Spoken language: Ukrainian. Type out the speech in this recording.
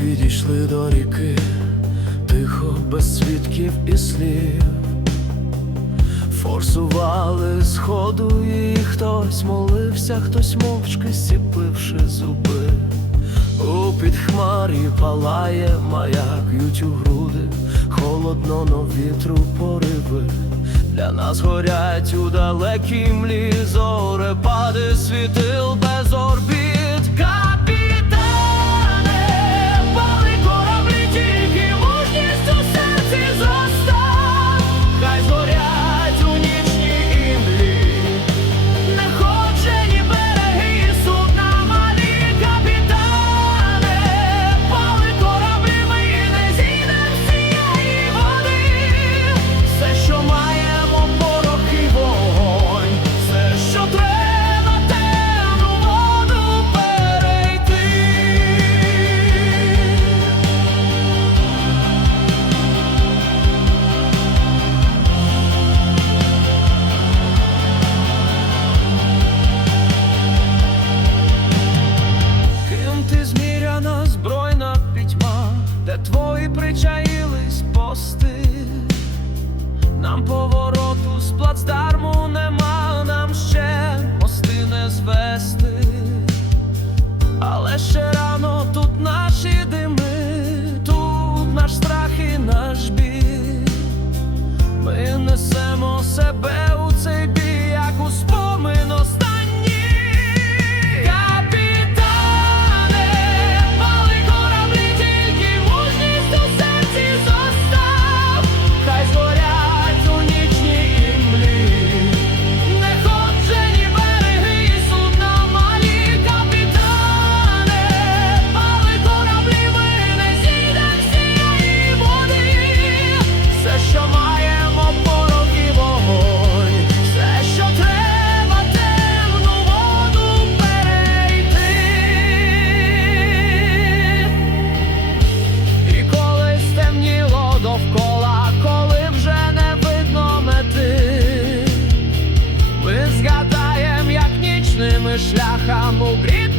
підійшли до ріки, тихо, без свідків і слів, форсували сходу, і хтось молився, хтось мовчки, сіпивши зуби. У підхмарі палає маяк, ють у груди, холодно но вітру пориви. Для нас горять у далекій млі зорепади світил без орб. Твої причаїлись пости, нам повороту Chamou grito.